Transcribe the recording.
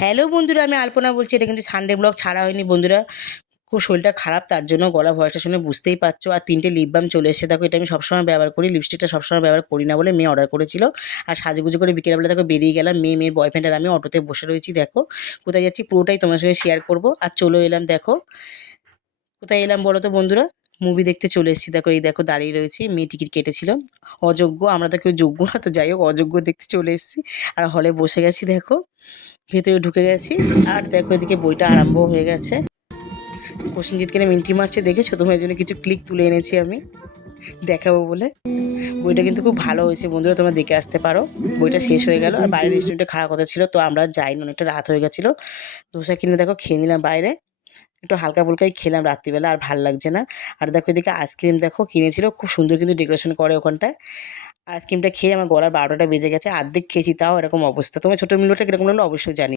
Hello বন্ধুরা, আমি আলপনা বলছি। এটা কিন্তু সানডে ব্লগ ছাড়া হয়নি বন্ধুরা। খুব শরীরটা খারাপ, তার জন্য গলা ভয়েসটা শুনে বুঝতেই পারছো। আর 3টে লিপ বাম চলে এসেছে, দেখো। এটা আমি সবসময় ব্যবহার করি, লিপস্টিকটা সবসময় ব্যবহার করি না বলে মেয়ে অর্ডার করেছিল। আর সাজুগুজু করে বিকেলবেলা দেখো বেরিয়ে গেলাম, মেয়ের বয়ফ্রেন্ড আর আমি অটোতে বসে রয়েছি। দেখো কোথায় যাচ্ছি পুরোটাই তোমার সঙ্গে শেয়ার করব। আর চলে এলাম, দেখো কোথায় এলাম বলো তো বন্ধুরা। মুভি দেখতে চলে এসেছি। দেখো এই দেখো দাঁড়িয়ে রয়েছি, মেয়ে টিকিট কেটেছিল। অযোগ্য, আমরা তো কেউ যোগ্য না, তো যাই হোক অযোগ্য দেখতে চলে এসেছি। আর হলে বসে গেছি, দেখো ভেতরে ঢুকে গেছি। আর দেখো এদিকে বইটা আরম্ভ হয়ে গেছে। প্রসেনজিৎ কেন মিন্টি মারছে দেখেছো? তোমার জন্য কিছু ক্লিক তুলে এনেছি আমি, দেখাবো বলে। বইটা কিন্তু খুব ভালো হয়েছে বন্ধুরা, তোমরা দেখে আসতে পারো। বইটা শেষ হয়ে গেল, আর বাইরের রেস্টুরেন্টে খাওয়ার কথা ছিল, তো আমরা যাইনি, অনেকটা রাত হয়ে গেছিলো। ধোসা কিনে দেখো খেয়ে নিলাম বাইরে, একটু হালকা ফুলকাই খেলাম রাত্রিবেলা, আর ভাল লাগছে না। আর দেখো এদিকে আইসক্রিম দেখো কিনেছিল, খুব সুন্দর কিন্তু ডেকোরেশন করে ওখানটায়। আইসক্রিমটা খেয়ে আমার গলার 12টা বেজে গেছে, অর্ধেক খেয়েছি, তাও এরকম অবস্থা। তোমার ছোটো মিলোটা কীরকম লাগলো অবশ্যই জানি।